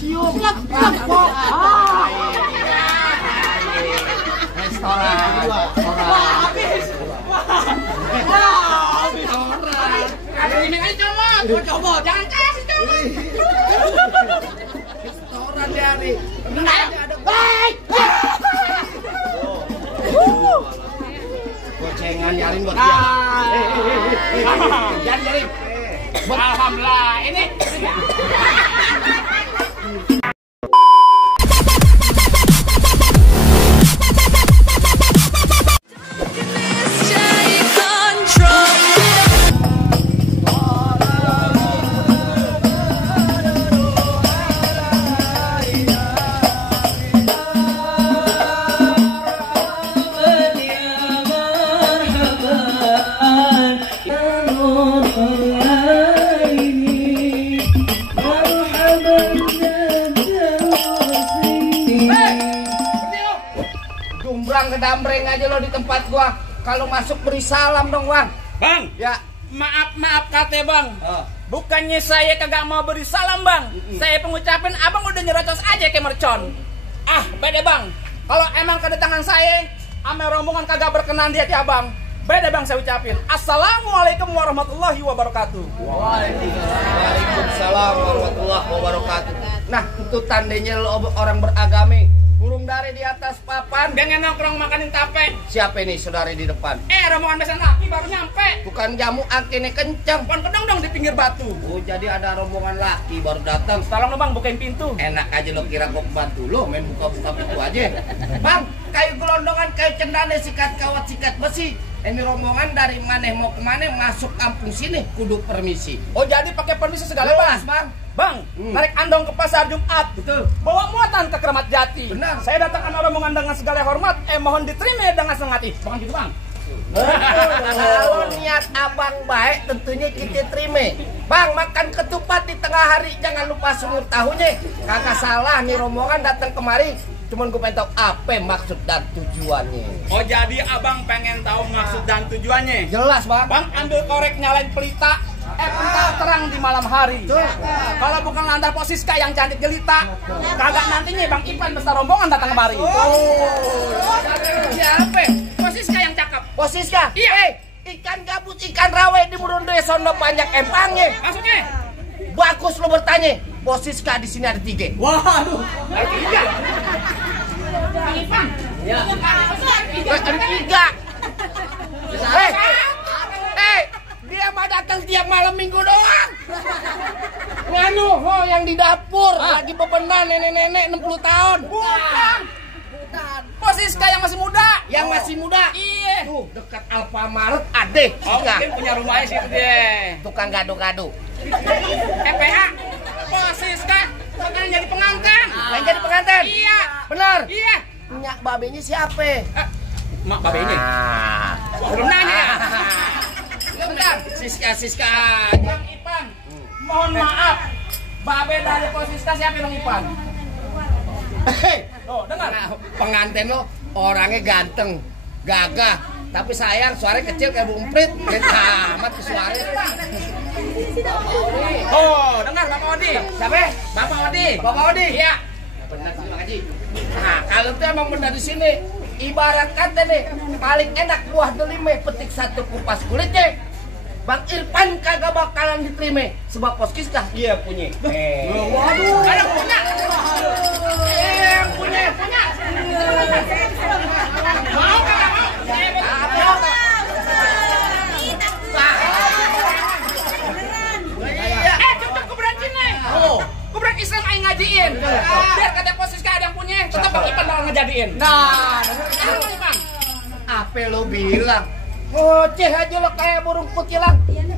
Cium rampok. Restoran. Habis. Restoran. Ini kan comot. Jangan kasih comot. Restoran dari. Baik. Gocengan nyalin buat dia. Jangan nyalin. Alhamdulillah ini. Kedambreng aja lo di tempat gua. Kalau masuk beri salam dong, Bang. Bang, ya maaf kate Bang. Bukannya saya kagak mau beri salam, Bang. Saya pengucapin abang udah nyerocos aja kayak mercon. Beda Bang. Kalau emang kedatangan saya ame rombongan kagak berkenan di hati abang, beda Bang saya ucapin. Assalamualaikum warahmatullahi wabarakatuh. Waalaikumsalam warahmatullahi wabarakatuh. Nah, itu tandanya lo orang beragami. Burung dari di atas papan, pengen nongkrong makanin tape. Siapa ini saudari di depan? Rombongan besan laki baru nyampe. Bukan jamu akhirnya kencang. Pon kedong dong di pinggir batu. Oh, jadi ada rombongan laki baru datang. Tolong lo Bang bukain pintu. Enak aja lo kira gua bantu lo main buka-buka pintu aja. Bang, kayu gelondongan, kayu cendana, sikat kawat, sikat besi. Ini rombongan dari mana mau kemana masuk kampung sini kudu permisi. Oh, jadi pakai permisi segala Bang. Bang, narik andong ke pasar Jumat. Betul. Bawa muatan ke Keramat Jati. Benar. Saya datang sama rombongan dengan segala hormat. Mohon diterima dengan senang hati. Bukan gitu Bang. Kalau niat abang baik tentunya kita terima. Bang, makan ketupat di tengah hari jangan lupa sumur tahunya. Kagak salah nih rombongan datang kemari. Cuman gue pengen tahu apa maksud dan tujuannya. Oh, jadi abang pengen tahu maksud dan tujuannya? Jelas Bang. Bang ambil korek nyalain pelita. Pelita terang di malam hari. Kalau bukan landar Posiska yang cantik jelita, kagak nantinya Bang Ipan besar rombongan datang kemari. Siapa? Posiska yang cakep. Posiska? Iya. Ikan gabus, ikan rawe di Murondo sono banyak empangnya. Maksudnya? Bagus lo bertanya. Posiska di sini ada 3. Waduh. Ada 3. Bang Ipan. Ya. Ada 3. Dia mah datang tiap malam minggu doang. Nganu, yang di dapur lagi bebenah nenek-nenek 60 tahun. Bukan. Posiska yang masih muda. Yang masih muda. Iya. Tuh dekat Alfamart ada. Mungkin punya rumahnya situ deh. Tukang gado-gado. PH. Posiska sekarang jadi pengantin. Yang jadi pengantin? Iya. Benar. Iya. Nyak babenya siapa? Mak babenya. Belum nanya ya. Bentar, Siska. Bang Ipan, mohon maaf. Babe dari Posiska siapa Bang Ipan? Dengar. Pengantin lo orangnya ganteng, gagah, tapi sayang suaranya kecil kayak bumprit. Amat ke suara. Dengar Bapak Odi. Siapa? Bapak Odi. Bapak Odi. Iya. Benar, terima kasih. Nah, kalau tuh emang benar di sini, ibarat kata nih, paling enak buah delime petik satu kupas kulitnya. Bang Irfan kagak bakalan diterima sebab Posiska iya punya. Waduh, ada punya. Yang punya. Mau kagak mau? Cukup keberanian nih. Keberanian Islam aing ngajiin. Biar kata Posiska ada yang punya, tetap Bang Ipan bakal ngejadiin. Nah, Bang Ipan. apa lo bilang? Ngoceh aja lo kayak burung kutilang.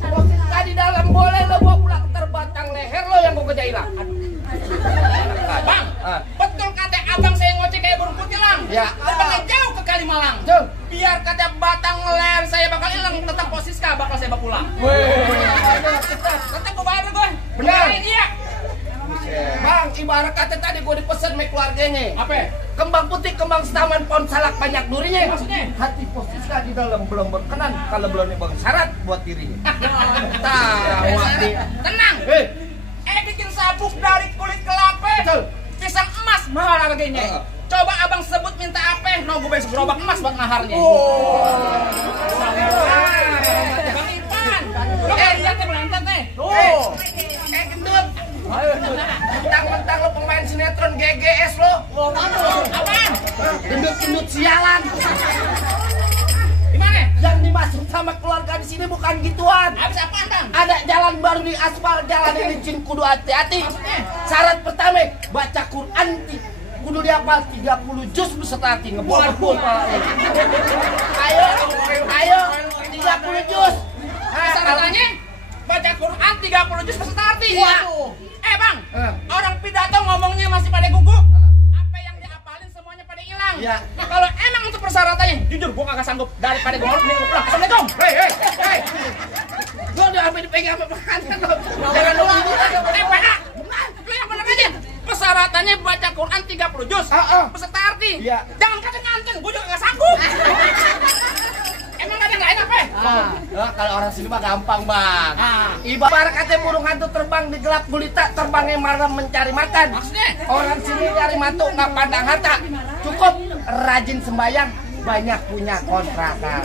Posiska di dalam boleh lo bawa pulang terbatang leher lo yang gue hilang. Bang, betul kata abang saya ngoceh kayak burung kutilang. Ya. Terbang jauh ke Kalimalang. Biar kata batang leher saya bakal hilang, tetap Posiska bakal saya bawa pulang. Tetap gue bayar gue. Benar. Iya. Bang, ibarat kata tadi gue dipesan sama keluarganya. Apa? Kembang putih, kembang setaman, pohon salak banyak durinya. Maksudnya? Hati Posiska di dalam belum berkenan kalau belum nih syarat buat dirinya. Tahu. Tenang. mahal harganya. Coba abang sebut minta apa? No, gue besok gerobak emas buat maharnya. Bang Ipan, lo lihat nih belancat nih. Kayak gendut. Mentang-mentang lo pemain sinetron GGS lo. Apaan? Gendut-gendut sialan. Gimana? Yang dimaksud sama keluarga di sini bukan gituan. Habis apaan, Bang? Ada jalan baru di aspal, jalan yang licin, kudu hati-hati. Syarat pertama, baca Quran kudu dihafal 30 juz beserta arti ngebul-ngebul. Ayo 30 juz. Syaratnya baca Quran 30 juz beserta arti. Waduh. Bang, orang pidato ngomongnya masih pada gugup. Apa yang diapalin semuanya pada hilang. Iya. Nah, kalau emang untuk persyaratannya, jujur gua kagak sanggup. Daripada gua harus minggu pulang. Assalamualaikum. Hei. Lo udah sampai dipegang sama pengantin lo. Jangan lo Pak. Lu yang bener aja. Persyaratannya baca Quran 30 juz. Beserta arti. Iya. Jangan kata nganten, gua juga kagak sanggup. Emang ada yang lain apa? Kalau orang sini mah gampang, Bang. Ibarat kata burung hantu terbang di gelap gulita, terbangnya malam mencari makan. Maksudnya? Orang sini nyari mantu nggak pandang harta. Cukup rajin sembayang, banyak punya kontrakan.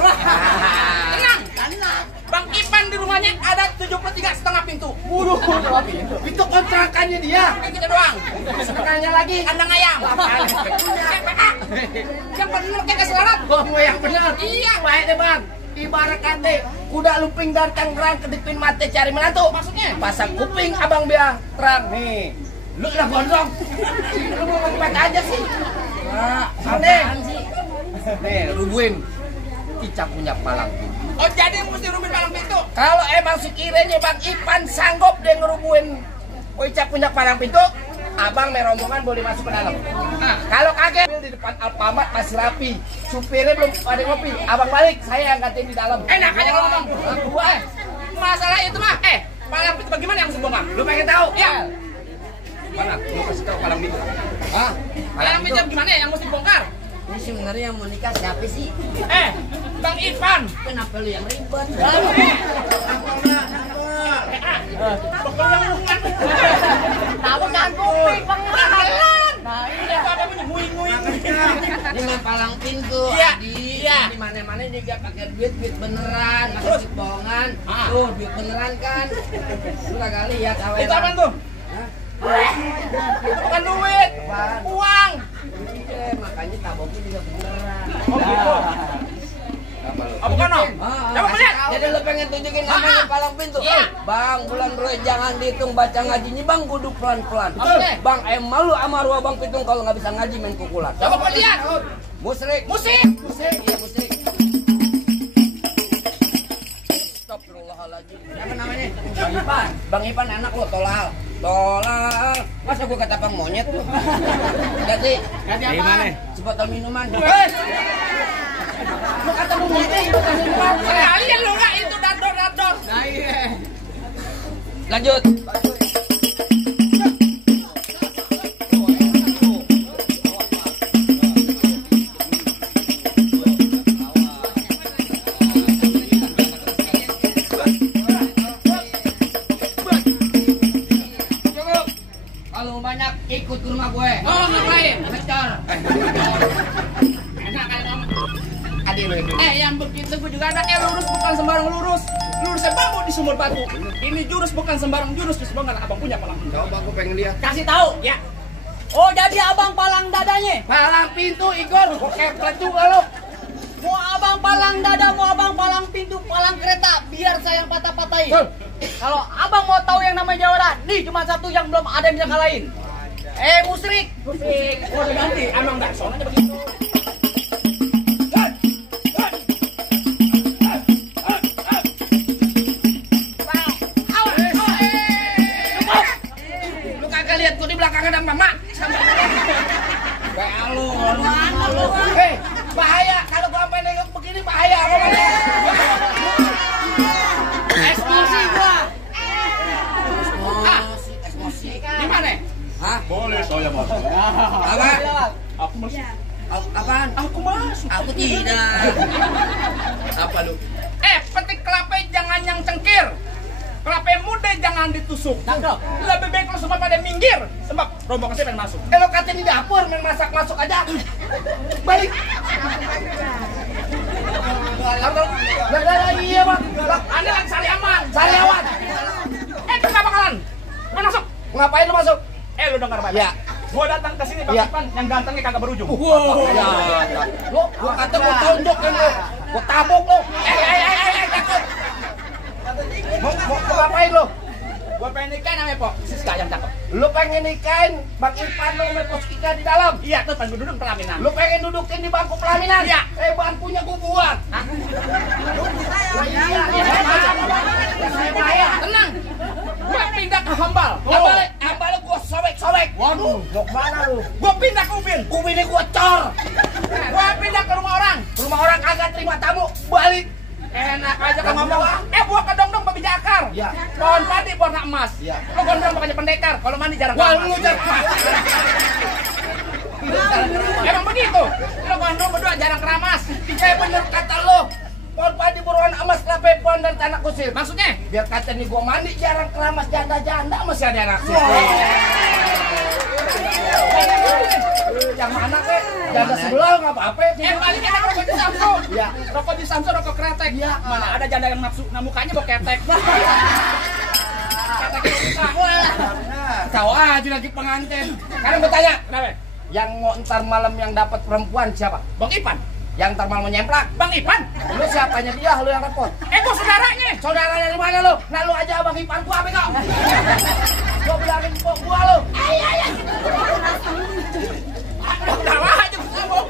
Tenang. Bang Ipan di rumahnya ada 73,5 pintu. Itu kontrakannya dia. Kayak gitu doang. Setengahnya lagi Kandang ayam. Yang bener kayak selarat. yang benar. Iya. Baik deh, Bang. Ibarat kata kuda lumping dari Tangerang kedipin mati cari menantu. Maksudnya? Pasang kuping abang biang terang nih. Lu lah gondrong. Lu mau ngomong aja sih. Aneh. Nih, rubuhin. Ica punya palang pintu. Oh, jadi mesti rubuhin palang pintu. Kalau emang sekiranya Bang Ipan sanggup dia ngerubuhin Ica punya palang pintu, abang merombongan boleh masuk ke dalam. Nah, kalau kaget di depan Alfamart masih rapi, supirnya belum pada ngopi, abang balik, saya yang gantiin di dalam. Enak aja kalau ngomong. Gua Masalah itu mah, palang pintu bagaimana yang mesti bongkar? lu pengen tahu? Iya. Mana? Lu kasih tahu palang pintu. Palang pintu gimana yang mesti bongkar? Ini sebenarnya yang mau nikah siapa sih? Bang Ipan. Kenapa lu yang ribet? Tahu kan kuping pengenalan. Nah, iya. Apa punya nguing-nguing. Ini mah palang pintu. Iya, Adi. iya. Di mana-mana juga pakai duit beneran, pakai duit bohongan. Tuh, duit beneran kan. Lu kagak lihat awalnya. Itu apaan tuh? Itu bukan duit. Uang. Makanya taboknya juga beneran. Oh gitu. Oh bukan no? Coba lihat. Jadi lu pengen tunjukin namanya palang pintu? Iya. Bang, bulan bro jangan dihitung baca ngajinya bang, kudu pelan-pelan. Oke. Bang, malu sama ruah bang pitung kalau nggak bisa ngaji main kukulan. Coba kau lihat. Musrik. Musik. Iya musrik. Astagfirullahaladzim. Siapa namanya? Bang Ipan. Bang Ipan anak lo tolal. Tolal. Masa gua kata bang monyet lu? Ganti. Ganti apa? Gimana? Sebotol minuman. Lu kata lu monyet, lu kasih minuman. Kalian lo nggak itu dador-dador. Nah iya. Lanjut. Kalau banyak ikut ke rumah gue. Oh ngapain? Ngecor. Enak kan ngomong. Adik lu itu. Yang begitu gue juga ada. Lurus bukan sembarang lurus. Lurusnya bambu di sumur batu. Ini jurus bukan sembarang jurus. Disebabkan abang punya palang pintu. Coba aku pengen lihat. Kasih tahu. Ya. Oh jadi abang palang dadanya? Palang pintu Igor, gua keplet juga lu. Mau abang palang dada, mau abang palang pintu, palang kereta, biar saya yang patah-patahin. Kalau abang mau tahu yang namanya jawara, nih cuma satu yang belum ada yang bisa kalahin. Musrik. Musik. Oh udah ganti. Emang dah soalnya begitu. Lu kagak lihat gua di belakang ada mama. Hei, bahaya kalau gua sampai nengok begini bahaya. Eksplosif gua. Emosi. Di mana? Hah? Boleh saya masuk. Apa? Aku masuk. Apaan? Aku masuk. Aku tidak. Apa lu? Petik kelapa jangan yang cengkir. kelapa muda jangan ditusuk. Lebih baik lo semua pada minggir, sebab rombongan saya pengen masuk. Kalau katanya di dapur main masak masuk aja. Balik. Iya bang. Anda lagi cari aman. Sariawan. Kenapa kalian? Masuk. Ngapain lu masuk? Lu dengar baik. Ya. Gua datang ke sini Bang Ya. Ipan yang gantengnya kagak berujung. Lo, gua kata gua tonjokin lo. Gua tabok lo. Takut. Mau ngapain lo? Gua pengen nikahin sama Pok, Siska yang cakep. Lu pengen nikahin Bang Ipan lo sama Pos Kika di dalam? Iya, tuh pengen duduk pelaminan. Lu pengen dudukin di bangku pelaminan? Iya. Bangkunya gua buat. Iya. Tenang. Gua pindah ke Hambal. Hambal gua sobek-sobek. Waduh, mau kemana lu? Gua pindah ke Ubin. Kubinnya gua cor. Gua pindah ke rumah orang. Rumah orang kagak terima tamu, balik. Enak aja kau ngomong. Gua ke dong pakai jakar. Iya. Pohon padi, pohon emas. Iya. Lo gondrong pakai pendekar. Kalau mandi jarang Wah, keramas. lu jangan. Emang begitu. Lo gondrong berdua jarang keramas. Kayak bener kata lo. Pohon padi berwarna emas, kelapa pohon dan tanah kusir. Maksudnya? Biar kata nih gua mandi jarang keramas, janda-janda masih ada anak sih. Yang mana kek? Janda sebelah nggak apa-apa. Balik aja rokok di Samsu. Iya. Rokok di Samsu, rokok kretek. Iya. Mana ada janda yang nafsu, nah mukanya bawa ketek. Ketek bisa. Tahu aja lagi pengantin. Sekarang bertanya, Kenapa? yang mau ntar malam yang dapat perempuan siapa? Bang Ipan. Yang ntar malam nyemplak. Bang Ipan. Lu siapanya dia, lu yang repot. Gua saudaranya. Saudara dari mana lu? Nah lu aja Bang Ipan gua apa kau? Gua bilangin gua lu. Tawa aja ngomong.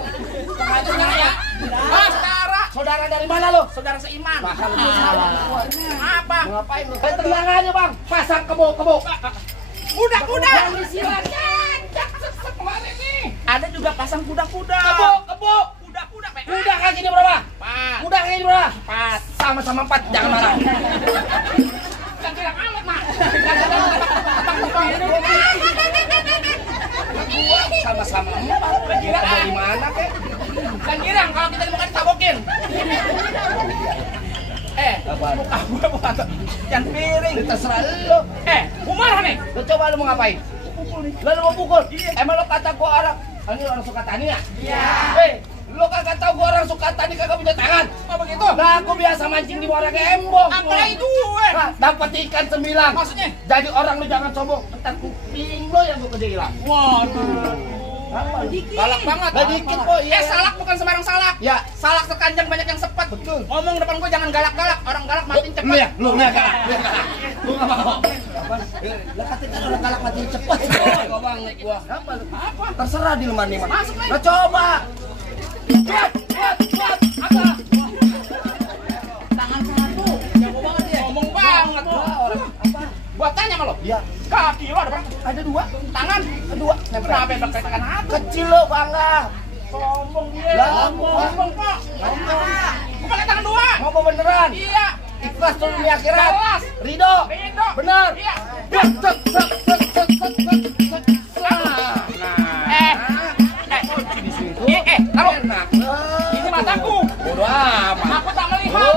Saudara ya. Saudara. Saudara dari mana lu? Saudara seiman. Bakal lu salah. Apa? Mau ngapain lu? Tenang aja Bang, pasang kebo. Kuda-kuda. Yang disilakan. Ada juga pasang kuda-kuda. Kebo. Kuda-kuda, Pak. Kuda kakinya berapa? 4. Kuda kakinya berapa? 4. Sama-sama 4, jangan marah. Kan kira amat, Mak. Sama-sama 4. Kira dari mana kek? Dan girang kalau kita dimakan tabokin. Muka gue bukan yang piring. Terserah lu. Gua marah nih. Lu coba lu mau ngapain? Lalu mau pukul? Emang lu kata gua orang, ini orang suka tani ya? Iya. Lu kagak tahu gua orang suka tani kagak punya tangan? Oh begitu? Nah, aku biasa mancing di muara gembong. Apa itu? Nah, dapat ikan 9. Maksudnya? Jadi orang lu jangan sombong. Entar kuping lu yang gua gede hilang. Waduh. Galak banget. Gak dikit kok. Iya. Salak bukan sembarang salak. Ya. Salak sekanjang banyak yang sepet. Betul. Ngomong depan gua jangan galak-galak. Orang galak matiin cepet. Lu ya, lu nggak galak. Lu nggak mau. Lah katanya orang galak mati cepet. Gua banget gua. Apa lu? Apa? Terserah di lemari mana. Masuk lagi. Lah coba. Buat. Apa? Tangan satu. Jago banget ya. Ngomong banget. Orang apa? Gua tanya sama lo. Iya. Kaki lo ada berapa? Ada 2. Tangan? 2. Kenapa yang pakai tangan apa? Kecil lo bangga. Sombong dia. Lah, Sombong kok. Gua pakai tangan 2. Mau beneran? Iya. Ikhlas tuh di akhirat. Jelas. Ridho. Ridho. Benar. Iya. Taruh. Enak. Ini mataku. Bodoh amat. Aku tak melihat.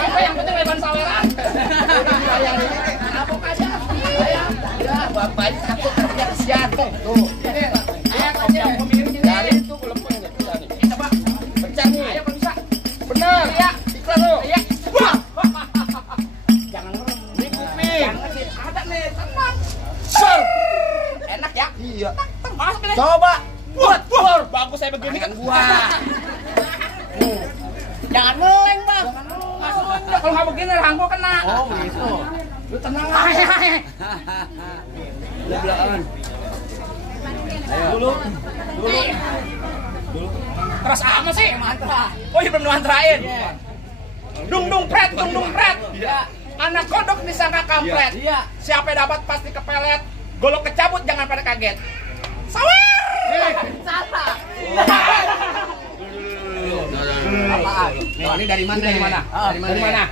Apa yang penting leban saweran. Bapaknya takut kerja kesian tuh. Yang pemilik Dari itu belum ini bisa nih. coba. Pecah nih. Ayo kan bisa. Benar. Iya. Ikhlas lo. Iya. Wah. Jangan ngerem. Di kuping. Jangan sih. Ada nih, tenang. Ser. Enak ya. Iya. Masuk ini. Coba. Buat. Buat. Bagus saya begini kan. Gua. Jangan meleng, Bang. Masuk aja. Kalau nggak begini rahang gua kena. Oh gitu. Lu tenang aja. Lu belakangan. Dulu. Keras amat sih mantra. Oh iya belum mantrain. Dung dung pret. Anak kodok disangka kampret. Iya. Siapa yang dapat pasti kepelet. Golok kecabut jangan pada kaget. Sawer. Salah. Apaan? Ini dari mana? Dari mana? Dari mana?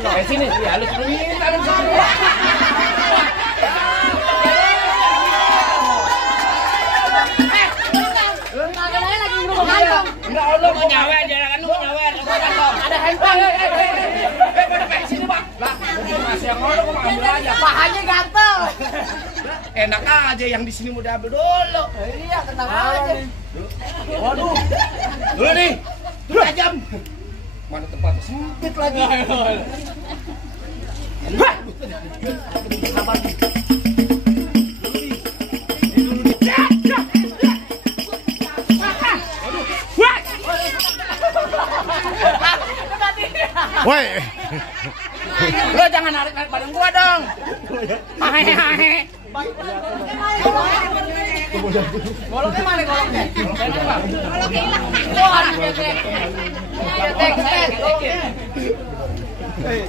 Dari sini. Ya lu cerita dari sini. Lu Enggak Allah Mau nyawer jangan lu nyawer. Ada handphone. sini, Bang. Lah, masih yang ngono kok ambil aja. Pahanya gatel. Enak aja yang di sini mau diambil dulu. Iya, tenang aja. Waduh. Dulu nih. Dulu tajam. Mana tempat sempit lagi. Sabar. Woi. Lo jangan narik badan gua dong. Hahe. Goloknya mana goloknya? Goloknya hilang. Wah, ketek.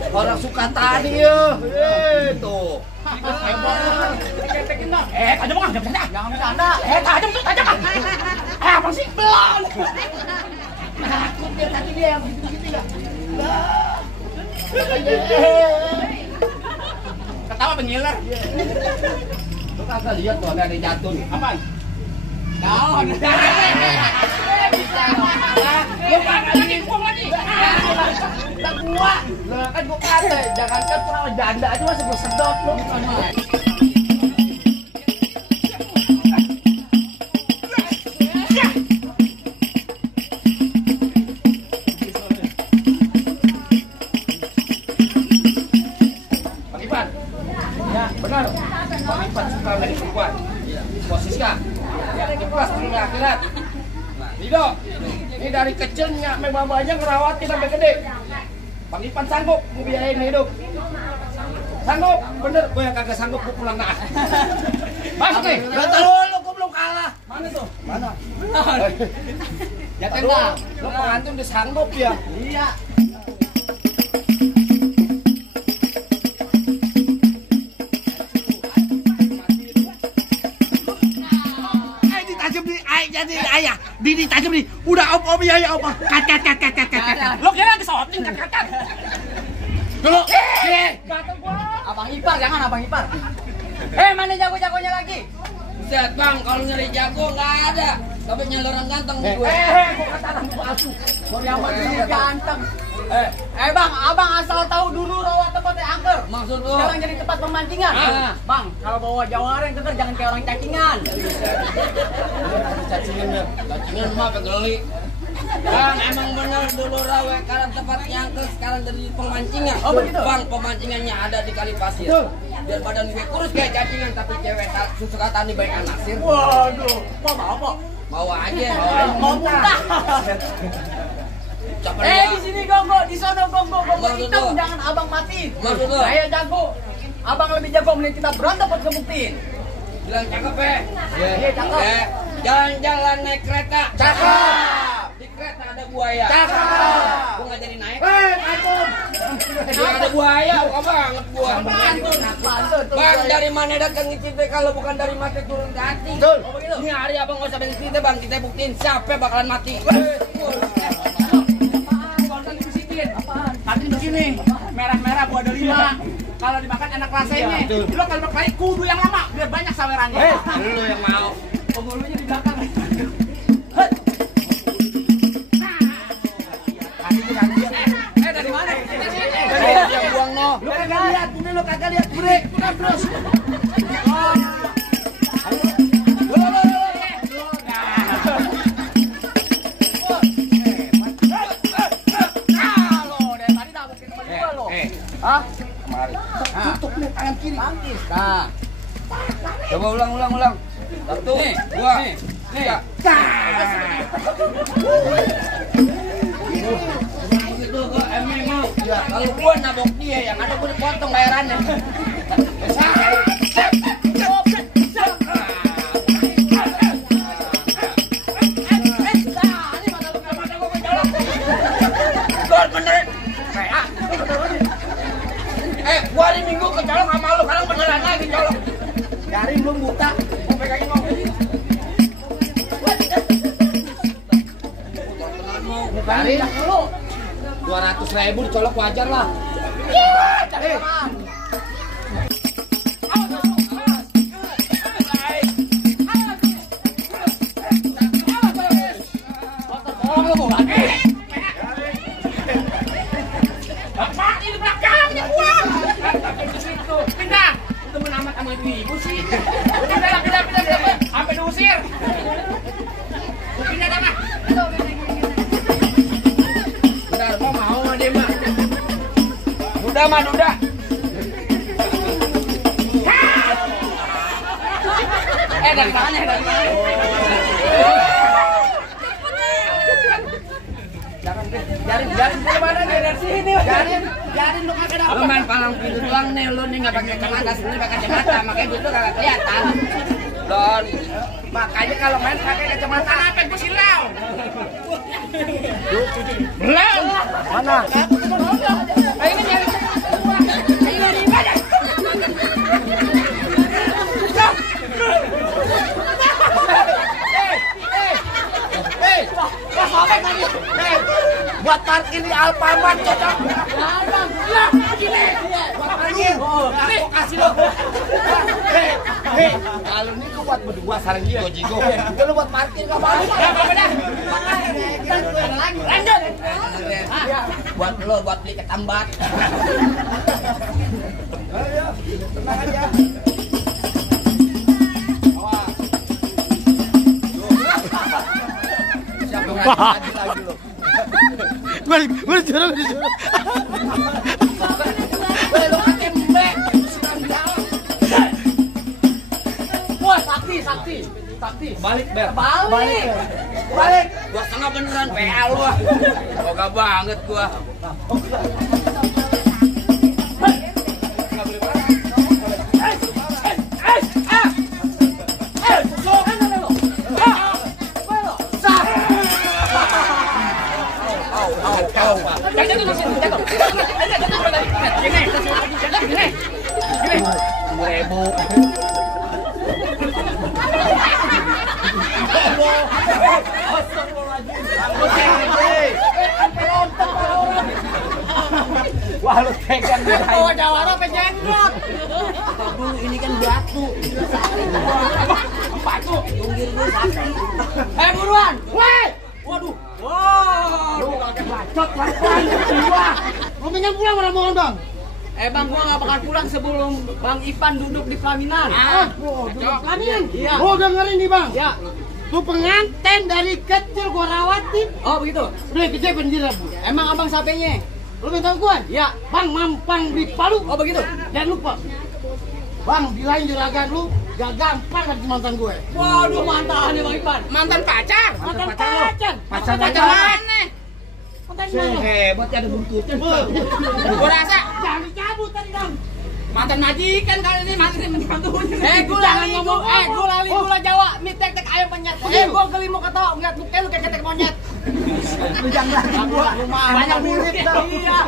Orang suka tani ya. Tuh. Tajam bang, Jangan bercanda. tajam. Apa sih? Belum. Takut dia tadi dia yang gitu-gitu ya. Ketawa pengiler. Lu kagak lihat tuh ada jatuh nih. Apaan? Daun. Lu kagak lagi gua lagi. Tak gua. Lah kan gua kata jangankan pernah janda aja masih bersedot lu. Benar. Bang Ipan suka dari perempuan. Posisi kah? Ya, ikhlas dunia akhirat. Rido, ini dari kecilnya memang banyak ngerawatin sampai gede. Bang Ipan sanggup ngebiayain hidup. Sanggup, bener. Gue yang kagak sanggup, gue pulang dah. Masuk nih. Gak lu, gue belum kalah. Mana tuh? Mana? Jatuh dah. Lu pengantin udah sanggup ya? Iya. Jadi ayah, Didi tajam nih. Udah om ya om. Kat. Lo kira lagi shooting kat. Dulu. Gatel gua. Abang Ipar, jangan Abang Ipar. Mana jago-jagonya lagi? Buset bang, kalau nyari jago nggak ada. Tapi nyari orang ganteng nih gue. Gua kata anak palsu. Yang penting ganteng. Bang, abang asal tahu dulu rawa tempatnya angker. Maksud lo? Sekarang jadi tempat pemancingan. Bang, kalau bawa jawara yang keker jangan kayak orang cacingan. Cacingan mah pegeli. Bang, emang bener dulu rawe karena tempat nyangkel sekarang jadi pemancingan. Oh, begitu? Bang, pemancingannya ada di Kali Pasir. Biar badan gue kurus kayak cacingan, tapi cewek suka tani baik anasir. Waduh, mau apa? Bawa aja. Mau muntah. Di sini gongo, di sono gongo hitam, jangan abang mati. Maksud lo? Saya jago. Abang lebih jago, mending kita berantem buat ngebuktiin. Bilang cakep ya? Iya, cakep. Jalan-jalan naik kereta. Cakep. Di kereta ada buaya. Cakep. Gue nggak jadi naik. Antum. Ada buaya, apa banget gua. Pantun. Bang, dari mana datang kita kalau bukan dari mati turun ke hati. Betul. Ini hari abang nggak usah banyak cerita bang, kita buktiin siapa bakalan mati. Tadi begini, merah-merah gua ada 5. Kalau dimakan enak rasanya. Lo kalau makan kudu yang lama biar banyak sawerannya. Lu yang mau. Penghulunya di belakang. Dari mana? Yang buang no. Lu kagak lihat, lo kagak lihat break. Putar terus. Kemari. Tutup nih tangan kiri. Tangkis. Nah. Coba ulang. 1, 2, 3. Begitu gua emang mau. Kalau gua nabok dia yang ada gua dipotong bayarannya. Gua hari Minggu kecolok sama lu, sekarang beneran lagi colok. Garing belum buka. Gua pegangin mau. Garing 200.000 dicolok wajar lah. ibu sih. Pindah. Sampai diusir. Pindah dah mah. Bentar, mau mah dia mah. Duda mah duda. Dari mana? Jarin kemana nih dari sini? Jarin lu kagak dapat. Lu main palang pintu doang nih, lu nih nggak pakai kacamata, sini pakai kacamata, makanya gitu kagak kelihatan. Don, makanya kalau main pakai kacamata Apa gua silau? Belum. mana? Ini nyari. Buat parkir di Alfamart cocok. Ya, gini. Buat parkir. Aku kasih lo. Kalau ini gua buat berdua sarang jigo. Itu lu buat parkir enggak mau. Ya, apa dah? Lanjut. Buat lo, buat beli ketambat. Tenang aja. Siapa yang ngaji lagi lo? Gue disuruh. Lo kan tembak. Wah, sakti. Balik, Ber. Balik. Gua setengah beneran PA lu ah. Boga banget gua. Wah lu tegang nih. Bawa jawara penjenggot. Dulu ini kan batu. Batu. Tunggir gua sakit. Buruan. Weh. Waduh. Lu kakek bacot pelan-pelan jiwa. Lu mendingan pulang orang mohon, Bang. Bang, gua gak bakal pulang sebelum Bang Ipan duduk di pelaminan. Duduk pelaminan? Iya. Oh, dengerin nih, Bang. Ya. Tuh pengantin dari kecil gua rawatin. Oh, begitu. Udah gede penjara, Bu. Emang abang sapenya? Lu minta gua? Ya. Bang, mampang di Palu. Oh, begitu. Jangan lupa. Bang, bilain juragan lu gak gampang lagi mantan gue. Waduh, mantan Bang Ipan. Mantan pacar. Mantan pacar. Pacar Pacar mana? Mantan mana? Hebat ya ada buntutnya. Gua rasa Jangan dicabut tadi, Bang. mantan majikan kali ini mantan mantunya. Gua lali gula Jawa, mie tek ayam penyet. Gua geli mau ketawa, ngeliat muka lu kayak ketek monyet. Lu jangan gua banyak murid dah. Iya.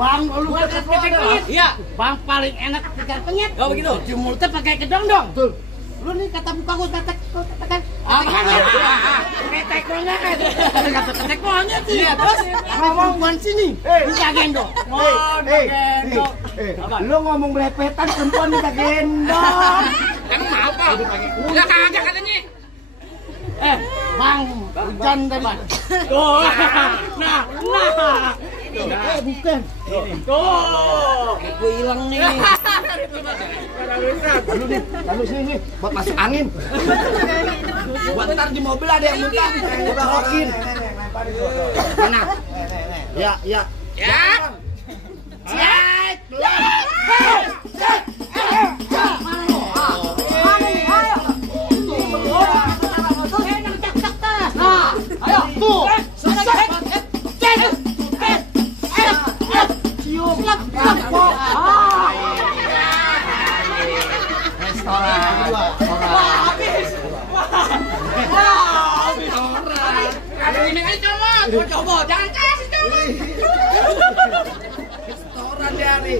Bang, lu ketek penyet. Iya. Bang paling enak ketek penyet. Oh, begitu. Cuci mulutnya pakai kedong-dong. Betul. Lu nih kata muka gua ketek. Ketek monyet. Kata ketek monyet sih. Iya, terus Ngomong bukan sini. Minta gendong. Lu ngomong belepetan perempuan minta gendong. Emang mau kok? Enggak kagak katanya. Bang, hujan tadi. tuh. Nah. Bukan. Tuh. Gue hilang nih. Lalu sini buat masuk angin. Buat ntar di mobil ada yang muntah. Gua barokin. Mana? Ya. Ya. Ada ini kali coba, jangan kasih coba. Restoran dia nih.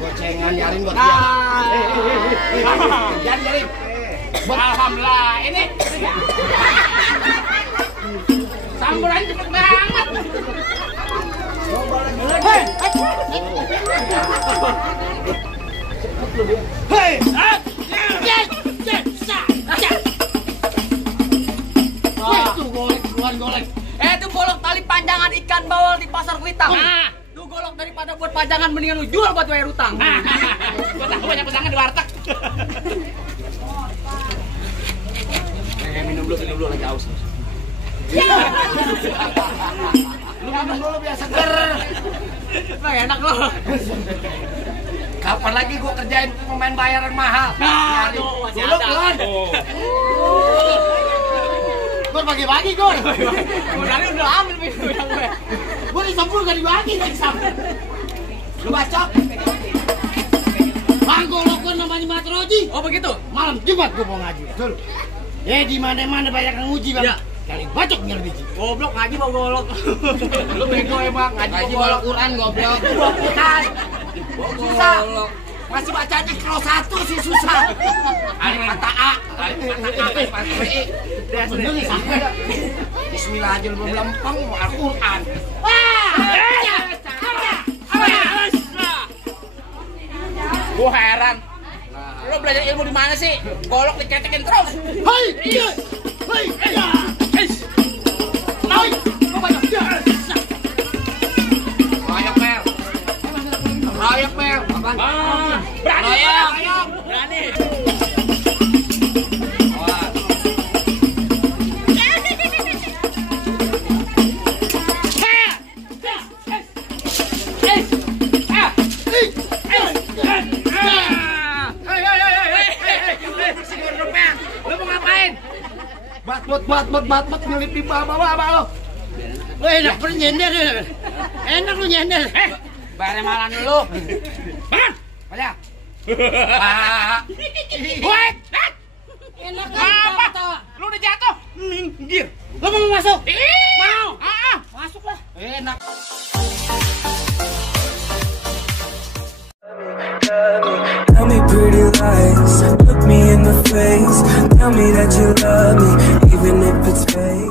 Gocengan nyarin buat dia. Nyarin. Alhamdulillah ini samburan cepet banget. Itu golok tali panjangan ikan bawal di pasar Kuitang. Nah. Lu golok daripada buat pajangan mendingan lu jual buat bayar utang. Gua tahu banyak pesangan di warteg. Minum dulu lagi haus. Lu minum dulu biar seger. Nah, enak lo. Kapan lagi gua kerjain pemain bayaran mahal? Nah, aduh, masih dulu ada. belum. Gue bagi-bagi gue. Sebenarnya udah ambil pintu yang gue. Gue disebut gak dibagi lagi sama. Lu bacok. Bang golok gue namanya Matroji. Oh begitu. Malam Jumat gue mau ngaji. Betul. Di mana-mana banyak yang nguji bang. Ya. Kali bacok nyar biji. Goblok ngaji mau golok. Lu bego emang Ngaji bawa Quran goblok. Bukan. Susah. Masih bacanya kalau 1 sih susah. Alif kata A, alif kata B. Bener nih sampai. Bismillah aja lu belum lempeng mau Al-Qur'an. Gua heran. Lu belajar ilmu di mana sih? Golok diketekin terus. Hai, iya. Hai, iya. Hai, kau banyak. Royok Mel. Royok Mel. Apaan? Berani Royok. ya. Berani. Lu mau ngapain? Bat nyelip di bawah lo. Lo enak pernah nyender. Enak lu nyender. Bayar malam dulu. Bangun. Aja. Woi. Enak Apa? Lu udah jatuh. Minggir. Lo mau masuk? Mau. Masuk lah. Enak.